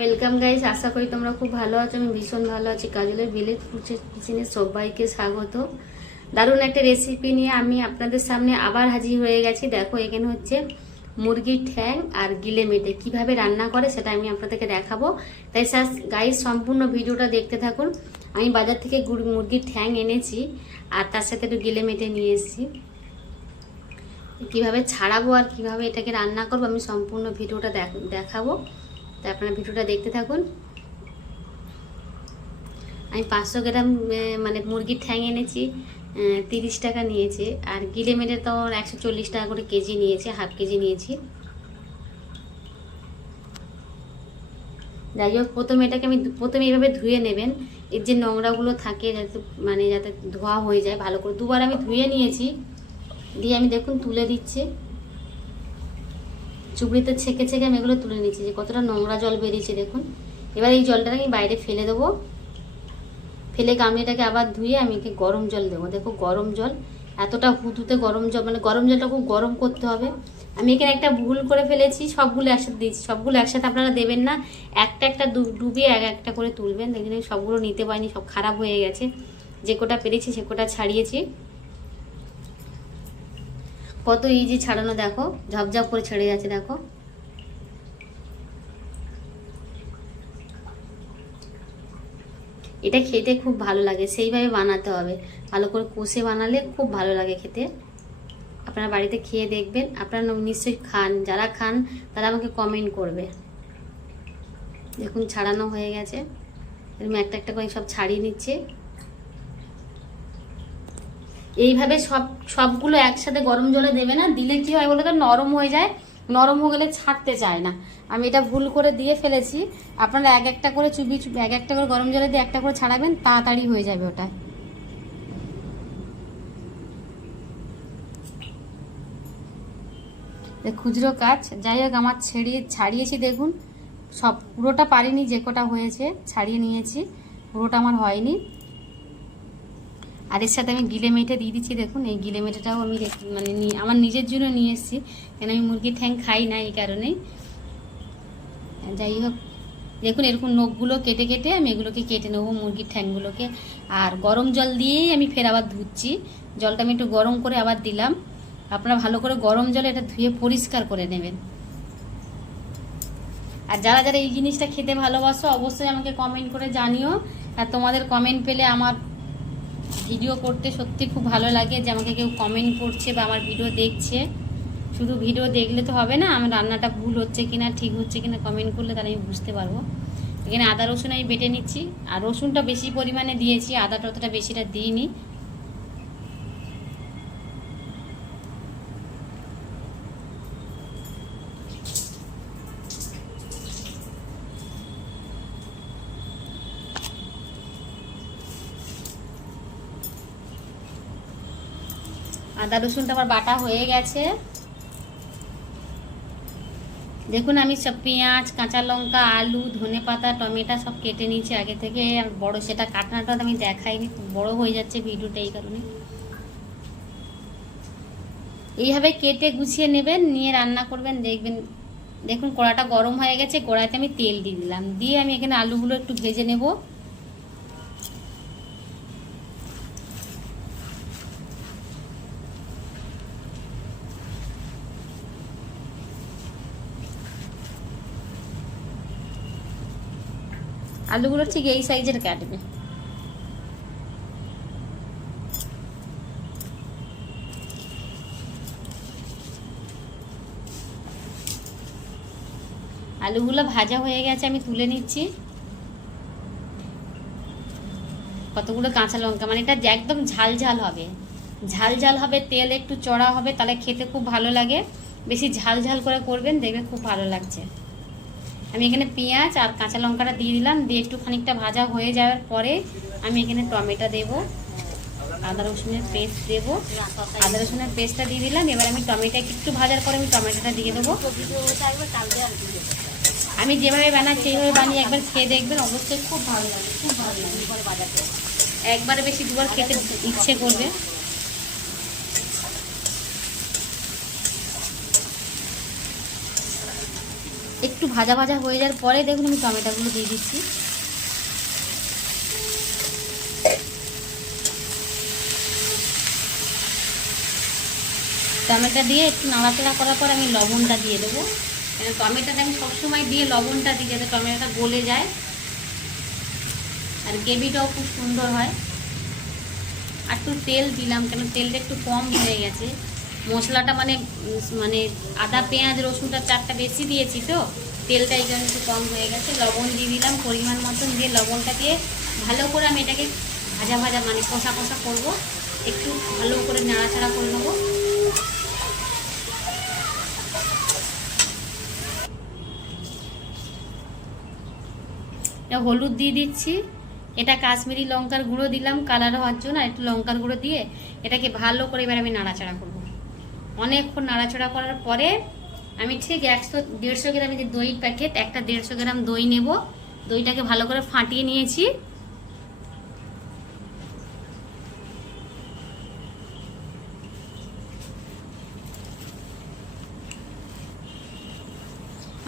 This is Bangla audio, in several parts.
ওয়েলকাম গাইস, আশা করি তোমরা খুব ভালো আছো। আমি ভীষণ ভালো আছি। কাজলের ভিলেজ ফুডের কিচেনে সবাইকে স্বাগত। দারুণ একটা রেসিপি নিয়ে আমি আপনাদের সামনে আবার হাজির হয়ে গেছি। দেখো, এখানে হচ্ছে মুরগির ঠ্যাং আর গিলে মেটে কিভাবে রান্না করে সেটা আমি আপনাদেরকে দেখাবো। তাই গাইস, সম্পূর্ণ ভিডিওটা দেখতে থাকুন। আমি বাজার থেকে মুরগির ঠ্যাং এনেছি আর তার সাথে একটু গিলে মেটে নিয়ে এসেছি। কিভাবে ছাড়াবো আর কিভাবে এটাকে রান্না করবো আমি সম্পূর্ণ ভিডিওটা দেখাবো। তাই আপনারা ভিডিওটা দেখতে থাকুন। আমি 500 গ্রাম মানে মুরগির ঠ্যাং এনেছি, 30 টাকা নিয়েছে। আর গিলে মেটে তো 140 টাকা করে কেজি নিয়েছে, হাফ কেজি নিয়েছি। যাই হোক, এটাকে প্রথমে এইভাবে ধুয়ে নেবেন। এর যে নোংরাগুলো থাকে যাতে ধোয়া হয়ে যায় ভালো করে। দুবার আমি ধুয়ে নিয়েছি, দিয়ে আমি দেখুন তুলে দিচ্ছি। চুবড়িতে ছেঁকে আমি এগুলো তুলে নিচ্ছি, যে কতটা নোংরা জল বেরিয়েছে দেখুন। এবার এই জলটাকে আমি বাইরে ফেলে দেবো। ফেলে গামলিটাকে আবার ধুয়ে আমি গরম জল দেবো। দেখো, গরম জল, এতটা হুতুতে গরম জল, মানে গরম জলটা খুব গরম করতে হবে। আমি এখানে একটা ভুল করে ফেলেছি, সবগুলো একসাথে দিয়েছি। সবগুলো একসাথে আপনারা দেবেন না, একটা ডুবিয়ে একটা করে তুলবেন। দেখুন আমি সবগুলো নিতে পারিনি, সব খারাপ হয়ে গেছে। যে কোটা পেরেছি সে কোটা ছাড়িয়েছি। কত ইজি ছাড়ানো, দেখো ঝপঝপ করে ছেড়ে যাচ্ছে। দেখো, এটা খেতে খুব ভালো লাগে, সেইভাবে বানাতে হবে। ভালো করে কষে বানালে খুব ভালো লাগে খেতে। আপনারা বাড়িতে খেয়ে দেখবেন, আপনারা নিশ্চয়ই খান। যারা খান তারা আমাকে কমেন্ট করবে। দেখুন ছাড়ানো হয়ে গেছে। এরকম একটা করে সব ছাড়িয়ে নিচ্ছে। এইভাবে সবগুলো একসাথে গরম জলে দেবে না, দিলে কি হয় বলো তো, নরম হয়ে যায়। নরম হয়ে গেলে ছাড়তে চায় না। আমি এটা ভুল করে দিয়ে ফেলেছি। আপনারা একটা করে একটা করে গরম জলে দিয়ে একটা করে ছাড়াবেন, তাড়াতাড়ি হয়ে যাবে ওটা। খুচরো কাজ, যাই হোক আমার ছাড়িয়েছি। দেখুন সব পুরোটা পারিনি, যে কটা হয়েছে ছাড়িয়ে নিয়েছি, পুরোটা আমার হয়নি। আর এর সাথে আমি গিলে মেটে দিয়ে দিচ্ছি। দেখুন এই গিলে মেটেটাও আমি আমার নিজের জন্য নিয়ে এসেছি, কেন আমি মুরগির ঠ্যাং খাই না, এই কারণেই। যাই হোক, দেখুন এরকম নখগুলো কেটে আমি এগুলোকে কেটে নেবো, মুরগির ঠ্যাংগুলোকে। আর গরম জল দিয়েই আমি ফের আবার ধুচ্ছি। জলটা আমি একটু গরম করে আবার দিলাম। আপনারা ভালো করে গরম জলে এটা ধুয়ে পরিষ্কার করে নেবেন। আর যারা যারা এই জিনিসটা খেতে ভালোবাসো অবশ্যই আমাকে কমেন্ট করে জানিও। আর তোমাদের কমেন্ট পেলে আমার ভিডিও করতে সত্যি খুব ভালো লাগে, যে আমাকে কেউ কমেন্ট করছে বা আমার ভিডিও দেখছে। শুধু ভিডিও দেখলে তো হবে না, আমার রান্নাটা ভুল হচ্ছে কিনা ঠিক হচ্ছে কিনা কমেন্ট করলে তাহলে আমি বুঝতে পারবো। এখানে আদা রসুন আমি বেটে নিচ্ছি। আর রসুনটা বেশি পরিমাণে দিয়েছি, আদাটা অতটা বেশিটা দিইনি। আদা রসুনটা আমার বাটা হয়ে গেছে। দেখুন আমি সব পেঁয়াজ, কাঁচা লঙ্কা, আলু, ধনেপাতা, টমেটো সব কেটে নিয়েছি আগে থেকে। আর বড় সেটা কাটনাটা আমি দেখাইনি, খুব বড় হয়ে যাচ্ছে ভিডিওটা, এই কারণে। এইভাবে কেটে গুছিয়ে নেবেন, নিয়ে রান্না করবেন, দেখবেন। দেখুন কড়াটা গরম হয়ে গেছে, কড়াইতে আমি তেল দিয়ে দিলাম। দিয়ে আমি এখানে আলুগুলো একটু ভেজে নেব। আলুগুলো ঠিক এই সাইজের কাটবে। আলুগুলো ভাজা হয়ে গেছে, আমি তুলে নিচ্ছি। কতগুলো কাঁচা লঙ্কা, মানে এটা একদম ঝাল ঝাল হবে। ঝাল ঝাল হবে, তেল একটু চড়া হবে, তাহলে খেতে খুব ভালো লাগে। বেশি ঝাল ঝাল করে করবেন, দেখবে খুব ভালো লাগছে। আমি এখানে পেঁয়াজ আর কাঁচা লঙ্কাটা দিয়ে দিলাম। দিয়ে একটু খানিকটা ভাজা হয়ে যাওয়ার পরে আমি এখানে টমেটো দেবো, আদা রসুনের পেস্ট দেবো। আদা রসুনের পেস্টটা দিয়ে দিলাম। এবার আমি টমেটোকে একটু ভাজার পরে আমি টমেটোটা দিয়ে দেবো। আমি যেভাবে বানাচ্ছি সেইভাবে বানিয়ে একবার খেয়ে দেখবেন, অবশ্যই খুব ভালো লাগে, খুব ভালো লাগে। একবারে বেশি দুবার খেতে ইচ্ছে করবে। একটু ভাজা ভাজা হয়ে যাওয়ার পরে দেখুন আমি টমেটোগুলো দিয়ে দিচ্ছি। টমেটো দিয়ে একটু নাড়াচাড়া করার পর আমি লবণটা দিয়ে দেবো। টমেটোটা আমি সবসময় দিয়ে লবণটা দিই যাতে টমেটোটা গলে যায় আর গ্রেভিটাও খুব সুন্দর হয়। আর একটু তেল দিলাম, কেন তেলটা একটু কম হয়ে গেছে। মশলাটা মানে আদা পেঁয়াজ রসুনটা 4টা বেশি দিয়েছি, তো তেলটা এই জন্য একটু কম হয়ে গেছে। লবণ দিয়ে দিলাম পরিমাণ মতন, দিয়ে লবণটা দিয়ে ভালো করে আমি এটাকে ভাজা ভাজা মানে কষা কষা করবো। একটু ভালো করে নাড়াচাড়া করে নেবো। হলুদ দিয়ে দিচ্ছি, এটা কাশ্মীরি লঙ্কার গুঁড়ো দিলাম কালার হওয়ার জন্য, আর একটু লঙ্কার গুঁড়ো দিয়ে এটাকে ভালো করে এবার আমি নাড়াচাড়া করব। অনেকক্ষণ নাড়াচাড়া করার পরে আমি ঠিক 150 গ্রাম যে দই প্যাকেট, একটা 150 গ্রাম দই নেব। দইটাকে ভালো করে ফাটিয়ে নিয়েছি।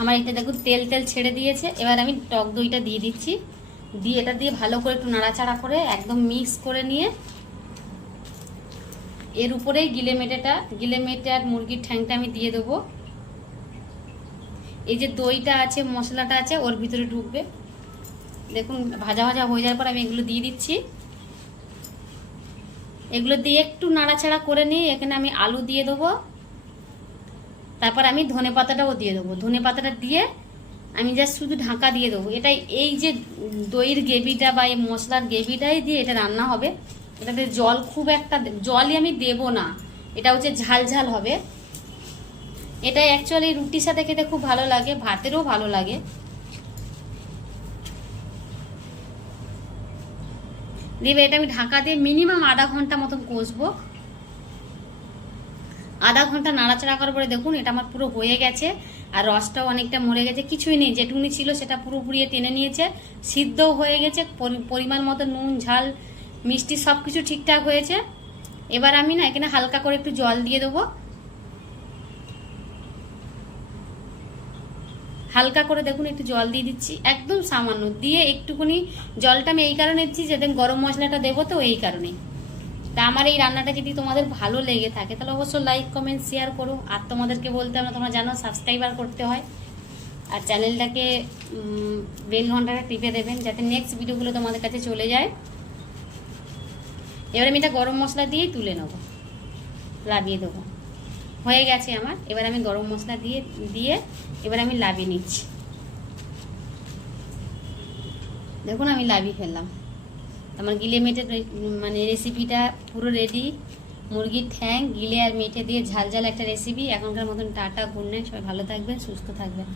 আমার এটা দেখুন তেল তেল ছেড়ে দিয়েছে। এবার আমি টক দইটা দিয়ে দিচ্ছি, দিয়ে এটা দিয়ে ভালো করে একটু নাড়াচাড়া করে একদম মিক্স করে নিয়ে এর উপরেই গিলে মেটে আর মুরগির ঠ্যাংটা আমি দিয়ে দেবো। এই যে দইটা আছে মশলাটা আছে ওর ভিতরে ঢুকবে। দেখুন ভাজা ভাজা হয়ে যাওয়ার পর আমি এগুলো দিয়ে দিচ্ছি। এগুলো দিয়ে একটু নাড়াচাড়া করে নিয়ে এখানে আমি আলু দিয়ে দেবো। তারপর আমি ধনেপাতাটাও দিয়ে দেবো। ধনেপাতাটা দিয়ে আমি জাস্ট শুধু ঢাকা দিয়ে দেবো। এটাই এই যে দইয়ের গ্রেভিটা বা এই মশলার গ্রেভিটাই দিয়ে এটা রান্না হবে। এটাতে জল খুব একটা জলই আমি দেব না, এটা হচ্ছে ঝাল ঝাল হবে। এটা অ্যাকচুয়ালি রুটির সাথে খেতে খুব ভালো লাগে, ভাতেরও ভালো লাগে। দিয়ে এটা আমি ঢাকা দিয়ে মিনিমাম আধা ঘন্টা মতন কষবো। আধা ঘন্টা নাড়াচাড়া করার পরে দেখুন এটা আমার পুরো হয়ে গেছে, আর রসটাও অনেকটা মরে গেছে। কিছুই নেই, যেটুকুনি ছিল সেটা পুরোপুরি টেনে নিয়েছে, সিদ্ধও হয়ে গেছে, পরিমাণ মতো নুন ঝাল মিষ্টি সব কিছু ঠিকঠাক হয়েছে। এবার আমি না এখানে হালকা করে একটু জল দিয়ে দেবো, হালকা করে দেখুন একটু জল দিয়ে দিচ্ছি, একদম সামান্য দিয়ে একটুখানি। জলটা আমি এই কারণে দিচ্ছি যাতে গরম মশলাটা দেবো, তো এই কারণে। তা আমার এই রান্নাটা যদি তোমাদের ভালো লেগে থাকে তাহলে অবশ্যই লাইক কমেন্ট শেয়ার করো। আর তোমাদেরকে বলতে হবে না, তোমরা জানো সাবস্ক্রাইবার করতে হয়, আর চ্যানেলটাকে বেল ঘন্টাটা টিপে দেবেন যাতে নেক্সট ভিডিওগুলো তোমাদের কাছে চলে যায়। এবার আমি এটা গরম মশলা দিয়েই তুলে নেবো, লাভিয়ে দেবো। হয়ে গেছে আমার। এবার আমি গরম মশলা দিয়ে এবার আমি লাভিয়ে নিচ্ছি। দেখুন আমি লাভিয়ে ফেললাম। আমার গিলে মেটে মানে রেসিপিটা পুরো রেডি। মুরগির ঠ্যাং গিলে আর মেটে দিয়ে ঝাল ঝাল একটা রেসিপি। এখনকার মতন টাটা, গুড নাইট, সবাই ভালো থাকবেন, সুস্থ থাকবেন।